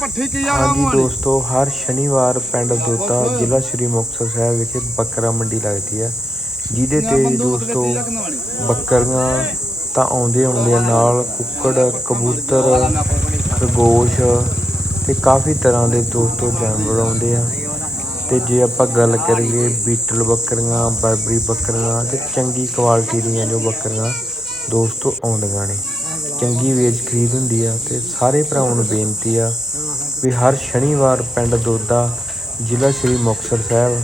ਪੱਠੀ ਕੀ ਆ ਹਾਂਜੀ ਦੋਸਤੋ ਹਰ ਸ਼ਨੀਵਾਰ ਪਿੰਡ ਦੋਤਾ ਜ਼ਿਲ੍ਹਾ ਸ਼੍ਰੀ ਮੁਕਤਸਰ ਸਾਹਿਬ ਵਿਖੇ ਬੱਕਰਾ ਮੰਡੀ ਲੱਗਦੀ ਹੈ ਜਿਹਦੇ ਤੇ ਦੋਸਤੋ ਬੱਕਰੀਆਂ ਤਾਂ ਆਉਂਦੇ ਆਉਂਦੇ ਆ ਨਾਲ ਕੁੱਕੜ ਕਬੂਤਰ ਖਰਗੋਸ਼ ਤੇ ਕਾਫੀ ਤਰ੍ਹਾਂ ਦੇ ਦੋਸਤੋ ਜਾਨਵਰ ਆਉਂਦੇ ਆ। ਤੇ ਜੇ ਆਪਾਂ ਗੱਲ ਕਰੀਏ ਬੀਟਲ ਬੱਕਰੀਆਂ ਬਰਬਰੀ ਬੱਕਰੀਆਂ ਤੇ ਚੰਗੀ ਕੁਆਲਿਟੀ ਦੀਆਂ ਜੋ ਬੱਕਰੀਆਂ ਦੋਸਤੋ ਆਉਂਦੀਆਂ ਨੇ। ਚੰਗੀ ਵੇਚ ਖਰੀਦ ਹੁੰਦੀ ਆ ਤੇ ਸਾਰੇ ਭਰਾਵਾਂ ਨੂੰ ਬੇਨਤੀ ਆ ਵੀ ਹਰ ਸ਼ਨੀਵਾਰ ਪਿੰਡ ਦੋਦਾ, ਜ਼ਿਲ੍ਹਾ ਸ਼੍ਰੀ ਮੁਕਤਸਰ ਸਾਹਿਬ।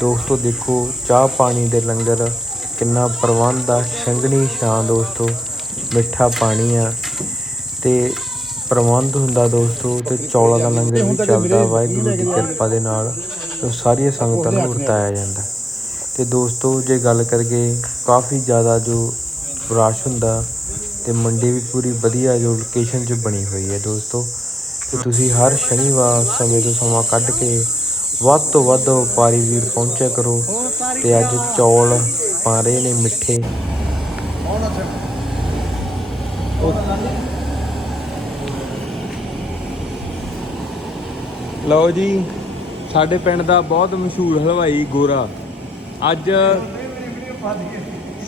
ਦੋਸਤੋ, ਦੇਖੋ, ਚਾਹ ਪਾਣੀ ਦੇ ਲੰਗਰ ਕਿੰਨਾ ਪ੍ਰਬੰਧ ਆ। ਸ਼ੰਗਣੀ ਛਾਂ ਦੋਸਤੋ, ਮਿੱਠਾ ਪਾਣੀ ਆ। ਤੇ ਪ੍ਰਬੰਧ ਹੁੰਦਾ ਦੋਸਤੋ, ਤੇ ਚੌਲਾਂ ਦਾ ਲੰਗਰ ਵੀ ਚੱਲਦਾ, ਵਾਹਿਗੁਰੂ ਦੀ ਕਿਰਪਾ ਦੇ ਨਾਲ। ਤੇ ਸਾਰੀਆਂ ਸੰਗਤਾਂ ਨੂੰ ਵਰਤਾਇਆ ਜਾਂਦਾ। ਤੇ ਦੋਸਤੋ, ਜੇ ਗੱਲ ਕਰੀਏ, ਕਾਫੀ ਜ਼ਿਆਦਾ ਜੋ ਰਸ਼ ਹੁੰਦਾ, ਤੇ ਮੰਡੀ ਵੀ ਪੂਰੀ ਵਧੀਆ ਜੋ ਲੋਕੇਸ਼ਨ 'ਚ ਬਣੀ ਹੋਈ ਹੈ ਦੋਸਤੋ। ਤੇ ਤੁਸੀਂ ਹਰ ਸ਼ਨੀਵਾਰ ਸਮੇਂ ਤੋਂ ਸਮਾਂ ਕੱਢ ਕੇ ਵੱਧ ਤੋਂ ਵੱਧ ਵਪਾਰੀ ਵੀਰ ਪਹੁੰਚਿਆ ਕਰੋ ਤੇ ਅੱਜ ਚੌਲ ਪਾ ਰਹੇ ਨੇ ਮਿੱਠੇ। ਲਓ ਜੀ, ਸਾਡੇ ਪਿੰਡ ਦਾ ਬਹੁਤ ਮਸ਼ਹੂਰ ਹਲਵਾਈ ਗੋਰਾ। ਅੱਜ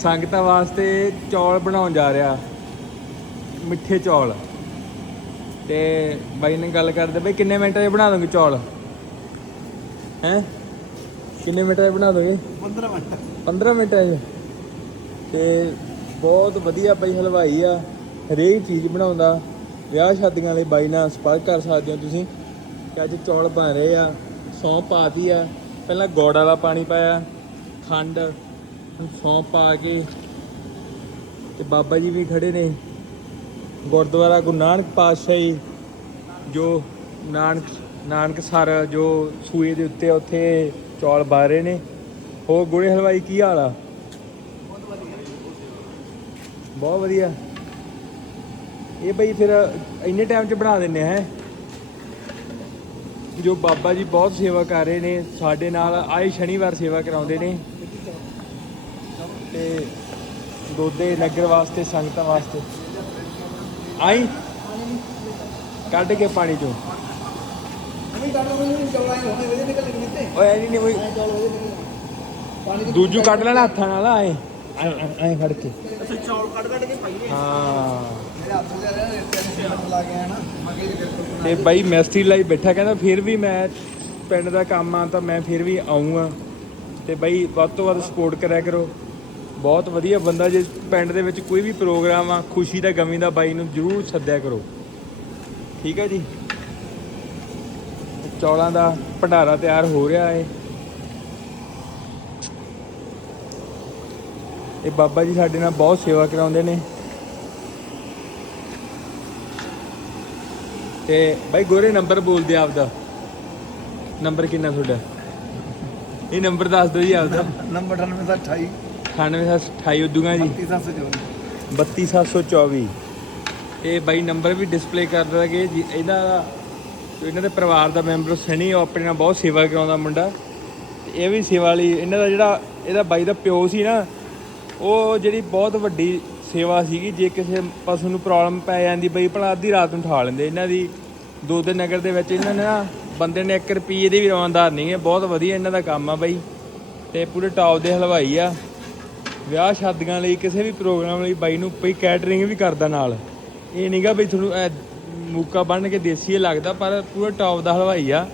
ਸੰਗਤਾਂ ਵਾਸਤੇ ਚੌਲ ਬਣਾਉਣ ਜਾ ਰਿਹਾ। ਮਿੱਠੇ ਚੌਲ। ਤੇ ਬਾਈ ਨੇ ਗੱਲ ਕਰਦੇ ਬਈ ਕਿੰਨੇ ਮਿੰਟਾਂ 'ਚ ਬਣਾ ਦੋਗੇ ਚੌਲ? ਹੈ? ਕਿੰਨੇ ਮਿੰਟਾਂ 'ਚ ਬਣਾ ਦੋਗੇ? 15 ਮਿੰਟ। 15 ਮਿੰਟਾਂ 'ਚ। ਤੇ ਬਹੁਤ ਵਧੀਆ ਬਾਈ ਹਲਵਾਈ ਆ ਹਰੇਕ ਚੀਜ਼ ਬਣਾਉਂਦਾ। ਵਿਆਹ ਸ਼ਾਦੀਆਂ ਲਈ ਬਾਈ ਨਾਲ ਸੰਪਰਕ ਕਰ ਸਕਦੇ ਹੋ ਤੁਸੀਂ। ਤੇ ਅੱਜ ਚੌਲ ਬਣ ਰਹੇ ਆ ਸੌਂਫ ਪਾਤੀ ਆ। ਪਹਿਲਾਂ ਗੁੜ ਵਾਲਾ ਪਾਣੀ ਪਾਇਆ ਖੰਡ ਹੁਣ ਸੌਂਫ ਪਾ ਕੇ ਤੇ ਬਾਬਾ ਜੀ ਵੀ ਖੜੇ ਨੇ। ਗੁਰਦੁਆਰਾ ਗੁਰੂ ਨਾਨਕ ਪਾਤਸ਼ਾਹੀ, ਜੋ ਨਾਨਕ ਨਾਨਕਸਰ ਜੋ ਸੂਏ ਦੇ ਉੱਤੇ ਉੱਥੇ ਚੌਲ ਬਣ ਰਹੇ ਨੇ। ਹੋਰ ਗੁੜੇ ਹਲਵਾਈ ਕੀ ਹਾਲ ਆ? ਬਹੁਤ ਵਧੀਆ। ਇਹ ਬਈ ਫਿਰ ਇੰਨੇ ਟਾਈਮ 'ਚ ਬਣਾ ਦਿੰਨੇ ਹੈ? ਜੋ ਬਾਬਾ ਜੀ ਬਹੁਤ ਸੇਵਾ ਕਰ ਰਹੇ ਨੇ, ਸਾਡੇ ਨਾਲ ਆਏ ਸ਼ਨੀਵਾਰ ਸੇਵਾ ਕਰਾਉਂਦੇ ਨੇ। ਤੇ ਦੋਦੇ ਨਗਰ ਵਾਸਤੇ, ਸੰਗਤਾਂ ਵਾਸਤੇ। ਆਈ? ਕੱਢ ਕੇ ਪਾਣੀ ਚੋਂ। ਓਏ ਨਹੀਂ ਨਹੀਂ ਓਏ। ਦੂਜੂ ਕੱਢ ਲੈਣਾ ਹੱਥਾਂ ਨਾਲ ਆਏ। ਐ ਫੜ ਕੇ। ਅਸੀਂ ਚੌਲ ਕੱਢ ਕੱਢ ਕੇ ਪਾਈਏ। ਹਾਂ। ਮੇਰੇ ਹੱਥ ਦੇ ਰਿਹਾ ਰੇਤੇ ਨੂੰ ਲਾ ਗਿਆ ਨਾ ਮਗੇ ਦੀ ਬਿਲਕੁਲ ਤੇ ਬਾਈ ਮੈਸਟਰੀ ਲਈ ਬੈਠਾ ਕਹਿੰਦਾ ਫਿਰ ਵੀ ਮੈਂ ਪਿੰਡ ਦਾ ਕੰਮ ਆ ਤਾਂ ਮੈਂ ਫਿਰ ਵੀ ਆਉਂਗਾ ਤੇ ਬਾਈ ਵੱਧ ਤੋਂ ਵੱਧ ਸਪੋਰਟ ਕਰਿਆ ਕਰੋ। ਬਹੁਤ ਵਧੀਆ ਬੰਦਾ ਜੇ ਪਿੰਡ ਦੇ ਵਿੱਚ ਕੋਈ ਵੀ ਪ੍ਰੋਗਰਾਮ ਆ, ਖੁਸ਼ੀ ਦਾ ਗਮੀ ਦਾ ਬਾਈ ਨੂੰ ਜ਼ਰੂਰ ਸੱਦਿਆ ਕਰੋ। ਠੀਕ ਹੈ ਜੀ? ਚੌਲਾਂ ਦਾ ਭੰਡਾਰਾ ਤਿਆਰ ਹੋ ਰਿਹਾ ਹੈ ਇਹ ਬਾਬਾ ਜੀ ਸਾਡੇ ਨਾਲ ਬਹੁਤ ਸੇਵਾ ਕਰਾਉਂਦੇ ਨੇ। ਤੇ ਬਾਈ ਗੋਰੇ ਨੰਬਰ ਬੋਲਦੇ ਆਪਦਾ। ਨੰਬਰ ਕਿੰਨਾ ਤੁਹਾਡਾ? ਇਹ ਨੰਬਰ ਦੱਸ ਦਿਓ ਜੀ ਆਪਦਾ। ਨੰਬਰ 9828 9828 ਉਦੂਗਾ ਜੀ। 3724 32724 ਇਹ ਬਾਈ ਨੰਬਰ ਵੀ ਡਿਸਪਲੇ ਕਰ ਦਾਂਗੇ ਜੀ, ਇਹਦਾ ਜੋ ਇਹਨਾਂ ਦੇ ਪਰਿਵਾਰ ਦਾ ਮੈਂਬਰ ਸਣੀ ਉਹ ਆਪਣੇ ਨਾਲ ਬਹੁਤ ਸੇਵਾ ਕਰਾਉਂਦਾ ਮੁੰਡਾ। ਤੇ ਇਹ ਵੀ ਸੇਵਾ ਲਈ, ਇਹਨਾਂ ਦਾ ਜਿਹੜਾ, ਇਹਦਾ ਬਾਈ ਦਾ ਪਿਓ ਸੀ ਨਾ, ਉਹ ਜਿਹੜੀ ਬਹੁਤ ਵੱਡੀ ਸੇਵਾ ਸੀਗੀ, ਜੇ ਕਿਸੇ ਪਸ਼ੂ ਨੂੰ ਪ੍ਰੋਬਲਮ ਪੈ ਜਾਂਦੀ, ਬਈ ਭਲਾ ਅੱਧੀ ਰਾਤ ਨੂੰ ਉਠਾ ਲੈਂਦੇ। ਇਹਨਾਂ ਦੀ ਦੋ ਦਿਨ ਨਗਰ ਦੇ ਵਿੱਚ ਇਹਨਾਂ ਨੇ ਨਾ, ਬੰਦੇ ਨੇ 1 ਰੁਪਈਏ ਦੇ ਵੀ ਰਵਾਨਦਾਰ ਨਹੀਂ ਹੈ। ਬਹੁਤ ਵਧੀਆ ਇਹਨਾਂ ਦਾ ਕੰਮ ਆ ਬਾਈ। ਤੇ ਪੂਰੇ ਟੌਪ ਦੇ ਹਲਵਾਈ ਆ। ਵਿਆਹ ਸ਼ਾਦੀਆਂ ਲਈ, ਕਿਸੇ ਵੀ ਪ੍ਰੋਗਰਾਮ ਲਈ ਬਾਈ ਨੂੰ ਪਈ ਕੈਟਰਿੰਗ ਵੀ ਕਰਦਾ ਨਾਲ। ਇਹ ਨਹੀਂਗਾ ਬਈ ਤੁਹਾਨੂੰ ਮੂਕਾ ਬੰਨ ਕੇ ਦੇਸੀ ਹੀ ਲੱਗਦਾ, ਪਰ ਪੂਰਾ ਟੌਪ ਦਾ ਹਲਵਾਈ ਆ।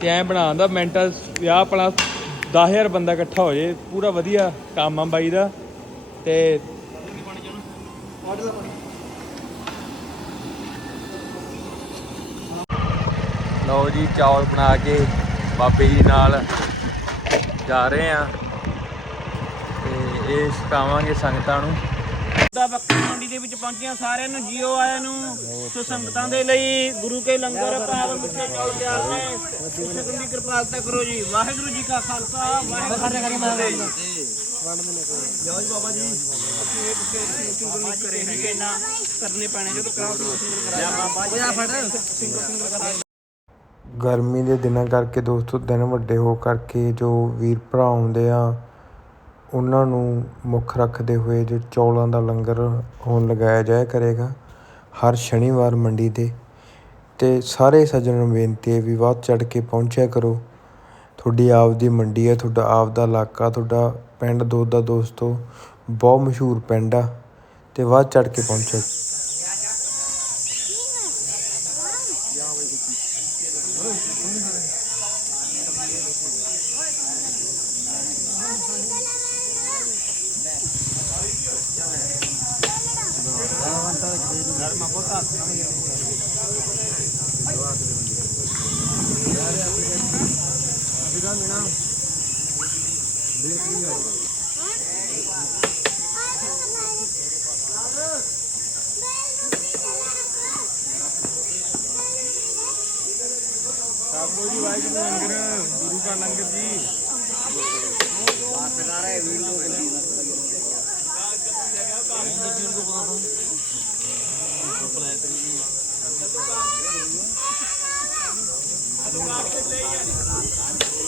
ਤੇ ਐ ਬਣਾਉਂਦਾ ਮਿੰਟਾਂ 'ਚ ਵਿਆਹ ਆਪਣਾ 10000 ਬੰਦਾ ਇਕੱਠਾ ਹੋ ਜੇ, ਪੂਰਾ ਵਧੀਆ ਕੰਮ ਆ ਬਾਈ ਦਾ। ਤੇ ਲਓ ਜੀ ਚੌਲ ਬਣਾ ਕੇ ਬਾਬੇ ਜੀ ਨਾਲ ਜਾ ਰਹੇ ਆ। ਇਹ ਛਕਾਵਾਂਗੇ ਸੰਗਤਾਂ ਨੂੰ। ਦਾ ਬੱਕਰੀ ਮੰਡੀ ਦੇ ਵਿੱਚ ਪਹੁੰਚੀਆਂ ਸਾਰਿਆਂ ਨੂੰ ਜੀਓ ਆਇਆਂ ਨੂੰ। ਸੋ ਸੰਗਤਾਂ ਦੇ ਲਈ ਗੁਰੂ ਕੇ ਲੰਗਰ ਪਾਵ ਮਿੱਠੇ ਚੌਲ ਤਿਆਰ ਨੇ। ਸਤਿਗੁਰੂ ਦੀ ਕਿਰਪਾਲਤਾ ਕਰੋ ਜੀ। ਵਾਹਿਗੁਰੂ ਜੀ ਕਾ ਖਾਲਸਾ ਵਾਹਿਗੁਰੂ ਜੀ ਕੀ ਫਤਿਹ। ਜੋਜ ਬਾਬਾ ਜੀ। ਅਸੀਂ ਇਹ ਪਿੱਛੇ ਸਿੰਗਲ ਨਹੀਂ ਕਰੇ ਹੈਗੇ ਨਾ ਕਰਨੇ ਪੈਣੇ ਜਦੋਂ ਕਰਾਓ ਸਿੰਗਲ ਕਰਾ ਬਾਬਾ ਜੀ ਫੜ। ਸਿੰਗਲ ਸਿੰਗਲ ਕਰਾ ਗਰਮੀ ਦੇ ਦਿਨਾਂ ਕਰਕੇ ਦੋਸਤੋ ਦਿਨ ਵੱਡੇ ਹੋ ਕਰਕੇ ਜੋ ਵੀਰ ਭਰਾ ਆਉਂਦੇ ਆ ਉਹਨਾਂ ਨੂੰ ਮੁੱਖ ਰੱਖਦੇ ਹੋਏ ਜੋ ਚੌਲਾਂ ਦਾ ਲੰਗਰ ਹੁਣ ਲਗਾਇਆ ਜਾਇਆ ਕਰੇਗਾ, ਹਰ ਸ਼ਨੀਵਾਰ ਮੰਡੀ ਤੇ। ਅਤੇ ਸਾਰੇ ਸੱਜਣਾਂ ਨੂੰ ਬੇਨਤੀ ਹੈ ਵੀ ਵੱਧ ਚੜ੍ਹ ਕੇ ਪਹੁੰਚਿਆ ਕਰੋ। ਤੁਹਾਡੀ ਆਪਦੀ ਮੰਡੀ ਹੈ, ਤੁਹਾਡਾ ਆਪਦਾ ਇਲਾਕਾ, ਤੁਹਾਡਾ ਪਿੰਡ ਦੋਦਾ ਦੋਸਤੋ, ਬਹੁਤ ਮਸ਼ਹੂਰ ਪਿੰਡ ਆ। ਅਤੇ ਵੱਧ ਚੜ੍ਹ ਕੇ ਪਹੁੰਚਿਆ ਸਾਬੋ ਜੀ ਵਾਹਿਗੁਰੂ ਲੰਗਰ ਗੁਰੂ ਕਾ ਲੰਗਰ ਜੀ ਹੋ ਵਾਰੀ ਲਿਓਗੇ ਥੋੜੇ ਥੋੜੇ ਪਾਈ ਜਾ ਨੂੰ ਦੇ ਦੇ ਰਣ ਦਾ ਨੰਬਰ ਬਣਾ ਭੁੱਖ ਲੱਗੀ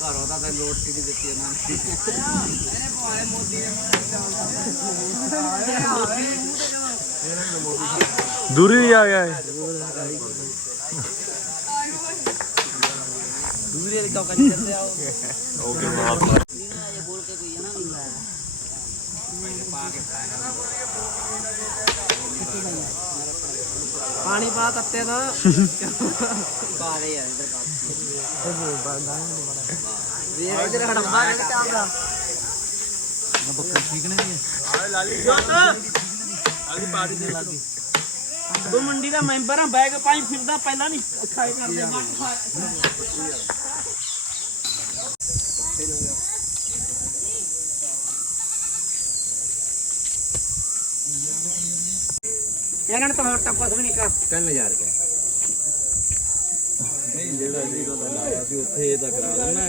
ਘਰੋਂ ਤਾਂ ਤੇ ਲੋਟ ਕਿਹਦੀ ਦਿੱਤੀ ਇਹਨਾਂ ਨੇ। ਦੂਰੀ ਨਹੀਂ ਆ ਗਿਆ ਇਹ। ਦੂਰੇ ਕੌਕਾ ਚੱਲਦੇ ਆਓ ਪਾਣੀ ਪਾ ਤੱਤੇ ਦਾ। ਦੇ ਯਾਰ ਇਧਰ ਪਾ। ਵੀਰ ਇਧਰ ਹੜੰਬਾ ਨਾ ਚਾਂਦਾ ਤੂੰ ਮੰਡੀ ਦਾ ਮੈਂਬਰ ਆ, ਬੈਗ ਪਾਈ ਫਿਰਦਾ, ਪਹਿਲਾਂ ਨਹੀਂ ਖਾਏ ਕਰਦੇ। ਇਹਨਾਂ ਨੇ ਤਾਂ ਹੋਰ ਤਾਂ ਕੁਝ ਵੀ ਨਹੀਂ ਕਰ 3000 ਕੇ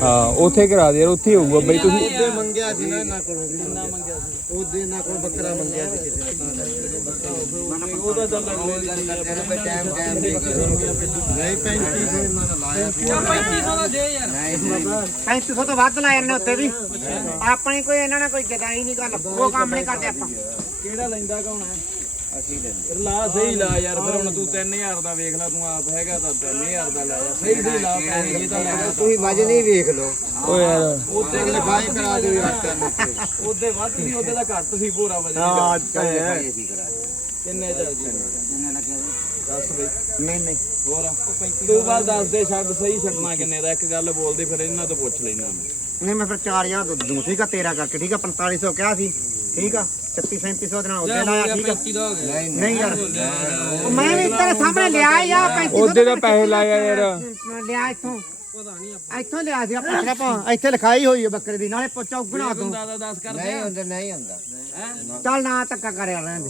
ਹਾਂ ਉੱਥੇ ਕਰਾ ਦੇ ਯਾਰ ਉੱਥੇ ਹੋਊਗਾ ਬਈ ਤੁਸੀਂ ਉਹਦੇ ਮੰਗਿਆ ਸੀ ਨਾ ਇਹਨਾਂ ਕੋਲੋਂ ਕਿੰਨਾ ਮੰਗਿਆ ਸੀ। ਉਹਦੇ ਇਹਨਾਂ ਕੋਲ ਬੱਕਰਾ ਮੰਗਿਆ ਸੀ ਕਿਸੇ ਨੇ ਉਹਦਾ ਤਾਂ ਕਰਦੇ ਨੇ ਟਾਈਮ ਟਾਈਮ ਦੇ ਨਹੀਂ 3500 ਇਹਨਾਂ ਨੇ ਲਾਇਆ ਸੀ। 3500 ਦਾ ਦੇ ਯਾਰ? 3500 ਤੋਂ ਵੱਧ ਲਾਏ ਨੇ ਉੱਤੇ ਵੀ। ਆਪਣੀ ਕੋਈ ਇਹਨਾਂ ਨਾਲ ਕੋਈ ਜਦਾਈ ਨਹੀਂ ਗੱਲ ਉਹ ਕੰਮ ਨਹੀਂ ਕਰਦੇ ਆਪਾਂ। ਕਿਹੜਾ ਲੈਂਦਾ ਕੌਣ ਹੈ? ਅਸੀਂ ਲੈਂਦੇ ਲਾ ਸਹੀ ਲਾ ਯਾਰ ਫਿਰ ਹੁਣ ਤੂੰ 3000 ਦਾ ਵੇਖ ਲੈ ਤੂੰ ਆਪ ਹੈਗਾ ਤਾਂ 3000 ਦਾ ਲੈ ਜਾ ਸਹੀ ਸਹੀ ਲਾ ਪੈਸੇ ਇਹ ਤਾਂ ਲੈ ਜਾ ਤੁਸੀਂ ਵਜਨ ਹੀ ਵੇਖ ਲਓ। ਓ ਯਾਰ। ਉੱਤੇ ਲਿਖਾਈ ਕਰਾ ਦਿਓ ਯਾਰ ਤੈਨੂੰ ਉਹਦੇ ਵੱਧ ਨਹੀਂ ਉਹਦੇ ਦਾ ਘੱਟ ਸੀ ਪੂਰਾ ਵਜਨ। ਹਾਂ ਅੱਛਾ ਹੈ। ਅਸੀਂ ਕਰਾ ਦਿਓ ਕਿੰਨੇ ਚੱਲ ਜੀ ਇਹਨਾਂ ਲੱਗਿਆ ਦੱਸ ਬਈ। ਨਹੀਂ ਨਹੀਂ। ਹੋਰ? ਤੂੰ ਬਸ ਦੱਸ ਦੇ ਛੱਡ ਸਹੀ ਛੱਡਣਾ ਕਿੰਨੇ ਦਾ। ਇੱਕ ਗੱਲ ਬੋਲਦੀ ਫਿਰ ਇਹਨਾਂ ਤੋਂ ਪੁੱਛ ਲੈਣਾ ਮੈਂ। ਨਹੀਂ ਮੈਂ ਫਿਰ 4000 ਦੁੱਧ ਦੂੰ ਠੀਕ ਆ? ਤੇਰਾ ਕਰਕੇ ਠੀਕ ਆ? 4500 ਕਿਹਾ ਸੀ ਠੀਕ ਆ? 36 3700 ਦੇ ਨਾਲ ਉਹਦੇ ਲਾਇਆ ਠੀਕ ਆ। ਨਹੀਂ ਯਾਰ। ਉਹ ਮੈਂ ਵੀ ਤੇਰੇ ਸਾਹਮਣੇ ਲਿਆ ਯਾ 3500 ਉਹਦੇ ਦਾ ਪੈਸੇ ਲਾਇਆ ਯਾਰ। ਲਿਆ ਇੱਥੋਂ। ਪਤਾ ਨਹੀਂ ਇੱਥੋਂ ਲਿਆ ਸੀ ਆਪਾਂ ਪੁੱਛਣਾ ਪਾ ਇੱਥੇ ਲਿਖਾਈ ਹੋਈ ਹੈ ਬੱਕਰੇ ਦੀ ਨਾਲੇ ਪੁੱਛਾ ਉਗਣਾ ਤੂੰ ਦਾ ਦੱਸ ਕਰ ਨਹੀਂ ਹੁੰਦਾ ਨਹੀਂ ਹੁੰਦਾ। ਚੱਲ ਨਾ ਧੱਕਾ ਕਰਿਆ ਰਹਿਣ ਦੇ।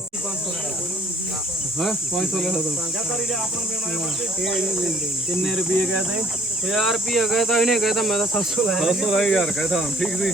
ਕਿੰਨੇ ਰੁਪਏ ਕਹੇ ਤੇ 1000 ਰੁਪਏ ਕਹੇ ਤਾਂ ਇਹਨੇ ਕਹੇ ਤਾਂ ਮੈਂ ਤਾਂ 700 ਲਾਇਆ 700 ਦਾ 1000 ਕਹੇ ਤਾਂ ਠੀਕ ਸੀ।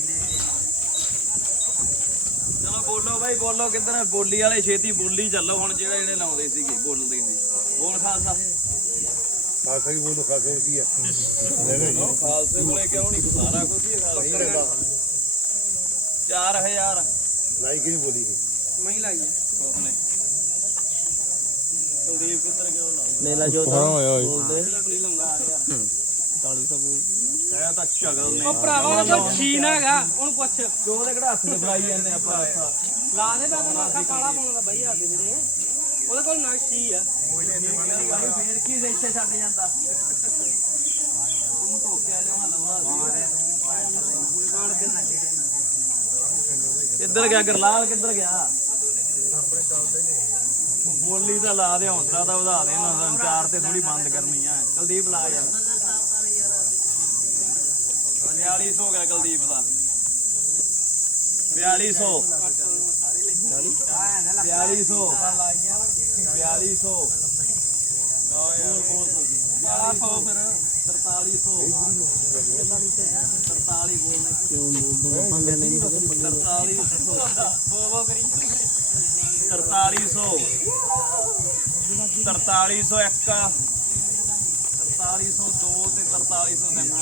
ਬੋਲੋ ਬਾਈ ਬੋਲੋ ਕਿਦਾਂ ਬੋਲੀ ਵਾਲੇ ਛੇਤੀ ਬੋਲੀ ਚੱਲੋ ਹੁਣ ਜਿਹੜਾ ਇਹਨੇ ਲਾਉਂਦੇ ਸੀਗੇ ਬੋਲਦੇ ਸੀ ਬੋਲ ਖਾਲਸਾ। ਖਾਲਸਾ ਕੀ ਬੋਲੋ ਖਾਲਸਾ ਕੀ ਹੈ ਖਾਲਸੇ ਕੋਲੇ ਕਿਉਂ ਨਹੀਂ? ਸਾਰਾ ਕੁਝ ਹੀ ਖਾਲਸੇ। 4000 ਲਾਈ ਕਿ ਬੋਲੀ ਸੀ? ਮੈਂ ਲਾਈ ਹੈ ਕੋਹ ਕੁਲਦੀਪ ਕਿੱਧਰ ਕਿਉਂ ਲਾਉਂਦਾ? ਨੀਲਾ ਜੋਤ ਬੋਲਦੇ। ਨਹੀਂ ਲਾਉਂਦਾ ਆ ਗਿਆ। 45 ਲਾ ਦੇ ਆ। ਕਿੱਧਰ ਗਿਆ ਗਰਲਾਲ ਕਿੱਧਰ ਗਿਆ? ਆਪਣੇ ਚੱਲਦੇ ਨੇ ਬੋਲੀ ਤਾਂ ਲਾ ਦੇ ਹੌਸਲਾ ਤਾਂ ਵਧਾ ਦੇ ਨਾ ਸੰਚਾਰ ਤੇ ਥੋੜੀ ਬੰਦ ਕਰਨੀ ਆ। ਕੁਲਦੀਪ ਲਾ ਜਾ 4200 ਹੋ ਗਿਆ ਕੁਲਦੀਪ ਦਾ। 4200 4200 4200 ਬੋਲ ਬੋਲ 4200 ਫਿਰ 4300 43 ਬੋਲਨੇ ਕਿਉਂ ਬੋਲਦੇ ਨਹੀਂ 4300 ਬੋ ਬੋ ਕਰੀ 4300 4301 4302 ਤੇ 4303 ਵੀ ਇਹਨਾਂ ਦਾ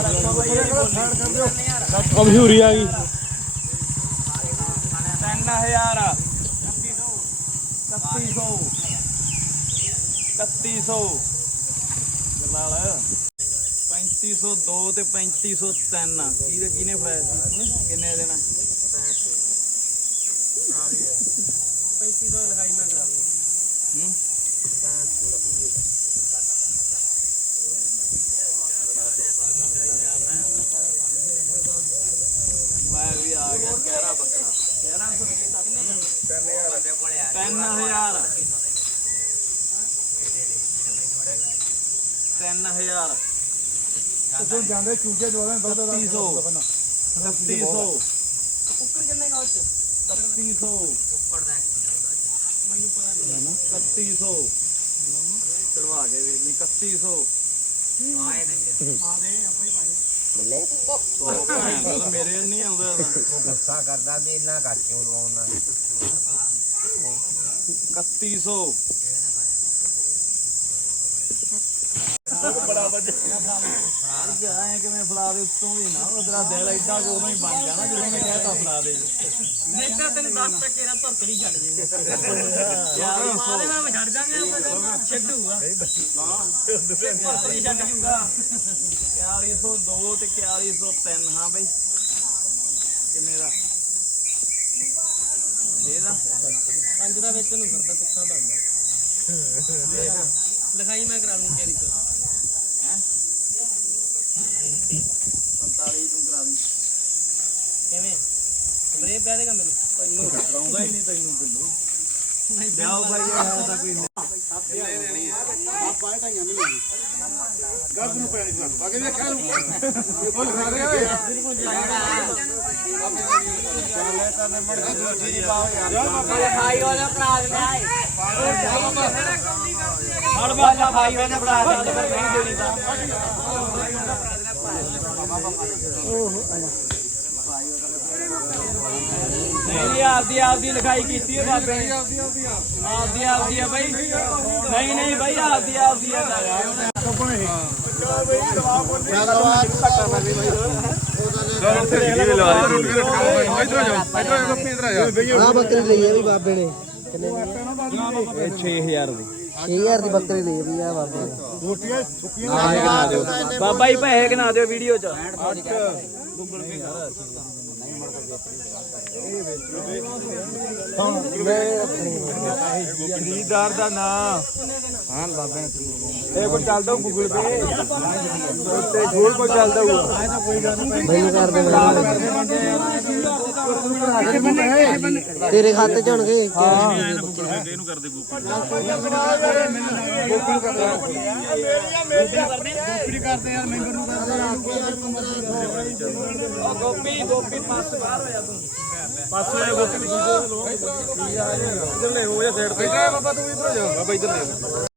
ਆ ਮਸ਼ਹੂਰੀ ਆ ਗਈ। 3000 3100 3100 ਗਰਲਾਲ 3502 ਤੇ 3503 ਕੀ ਦੇ ਕਿਨੇ ਫੜਾਇਆ ਸੀ? ਕਿੰਨੇ ਦੇਣਾ 3500 ਲਗਾਈ ਮੈਂ ਕਰਾ ਹੂੰ? 3500 ਤਿੰਨ ਹਜ਼ਾਰ ਤਿੰਨ ਹਜ਼ਾਰ ਤੂੰ ਜਾਂਦੇ ਚੂਜੇ ਜਵਾਂ ਬਹੁਤ 3200 3200 ਕੁੱਕਰ ਕਿੰਨੇ ਦਾ ਉੱਚ 3100 ਮੈਨੂੰ ਪਤਾ ਨਹੀਂ 3100 ਚੜਵਾ ਕੇ ਵੇਖ ਲਈ 3100 ਆਏ ਨੇ ਆ ਦੇ ਆਪੇ ਪਾਏ ਬੱਲੇ ਮੇਰੇ ਨਹੀਂ ਆਉਂਦਾ ਗੁੱਸਾ ਕਰਦਾ ਵੀ ਇੰਨਾ ਘੱਟ ਕਿਉਂ ਲਵਾਉਣਾ 3100 ਬੜਾ ਵੱਜਾ ਐ ਕਿਵੇਂ ਫੜਾ ਦੇ ਉੱਤੋਂ ਵੀ ਨਾ ਉਹ ਤੇਰਾ ਦਿਲ ਐਡਾ ਕੋ ਹੀ ਬਣ ਗਿਆ ਜਦੋਂ ਮੈਂ ਕਹਿਤਾ ਫੜਾ ਦੇ ਨੇਤਾ ਤੈਨੂੰ 10 ਤੱਕ ਇਹਦਾ ਭਰਤਰੀ ਛੱਡ ਦੇ ਯਾਰ ਮਾਰੇ ਮੈਂ ਛੱਡ ਜਾਗਾ ਛੱਡੂਗਾ ਭਰਤਰੀ ਛੱਡ ਜੂਗਾ 4102 ਤੇ 4103 ਹਾਂ ਬਈ ਕਿੰਨੇ ਦਾ ਇਹਦਾ ਪੰਜ ਦਾ ਵਿੱਚ ਨੂੰ ਫਿਰਦਾ ਤਿੱਖਾ ਦਾ ਹੁੰਦਾ ਲਿਖਾਈ ਮੈਂ ਕਰਾ ਲੂੰ ਤੇਰੀ ਤੋਂ ਹੈ 45 ਤੂੰ ਕਰਾ ਦੀ ਕਿਵੇਂ ਸਪਰੇ ਪੈ ਦੇਗਾ ਮੈਨੂੰ ਤੈਨੂੰ ਕਰਾਉਂਦਾ ਹੀ ਨਹੀਂ ਤੈਨੂੰ ਬਿੱਲੂ ਨਹੀਂ ਵਿਆਹ ਭਾਈ ਇਹ ਤਾਂ ਕੋਈ ਗੱਦ ਨੂੰ ਪੈਣੀ ਸੀ ਬਾਕੀ ਵੇਖਿਆ ਨੂੰ ਉਹ ਲਿਖਾ ਰਿਹਾ ਓਏ ਚੱਲੇ ਤਾਂ ਨੇ ਮੜ ਕੇ ਦੂਜੀ ਦੀ ਪਾਓ ਯਾਰ ਲਿਖਾਈ ਵਾਲਾ ਕਰਾ ਦੇ ਹੜ ਬਾਜਾ ਭਾਈ ਉਹਨੇ ਬਣਾ ਦਿੱਤਾ ਫਿਰ ਨਹੀਂ ਦੇਣੀ ਤਾਂ ਨਹੀਂ ਨਹੀਂ ਆਪਦੀ ਆਪਦੀ ਲਿਖਾਈ ਕੀਤੀ ਹੈ ਬਾਬੇ ਨੇ। ਆਪਦੀ ਆਪਦੀ ਆ ਬਈ। ਨਹੀਂ ਨਹੀਂ ਬਈ ਆਪਦੀ ਆਪਦੀ ਆ ਆ ਬੱਕਰੀ ਲਈ ਆ ਵੀ ਬਾਬੇ ਨੇ। 6000 ਦੀ। 6000 ਦੀ ਬੱਕਰੀ ਲਈ ਵੀ ਆ ਬਾਬੇ ਨੇ। ਬਾਬਾ ਜੀ ਪੈਸੇ ਗਿਣਾ ਦਿਓ ਵੀਡੀਓ ਚ? ਖਰੀਦਦਾਰ ਦਾ ਨਾਮ। ਹਾਂ ਬਾਬੇ ਇਹ ਕੋਈ ਚੱਲਦਾ ਗੂਗਲ ਪੇ ਤੇ? ਹੋਰ ਕੋਈ ਚੱਲਦਾ ਹੋਊਗਾ ਬਈ ਕਰ ਦੇ ਤੇਰੇ ਖਾਤੇ ਚ ਹੋਣਗੇ। ਉਹ ਗੋਪੀ ਗੋਪੀ ਪਾਸ ਬਾਹਰ ਹੋ। ਜਾ ਤੂੰ ਪਾਸ ਹੋਇਆ ਗੋਪੀ ਇਧਰ ਲੈ ਹੋ ਜਾ ਸਾਈਡ ਤੇ ਬਾਬਾ ਤੂੰ। ਇਧਰ ਜਾ ਬਾਬਾ ਇਧਰ ਲੈ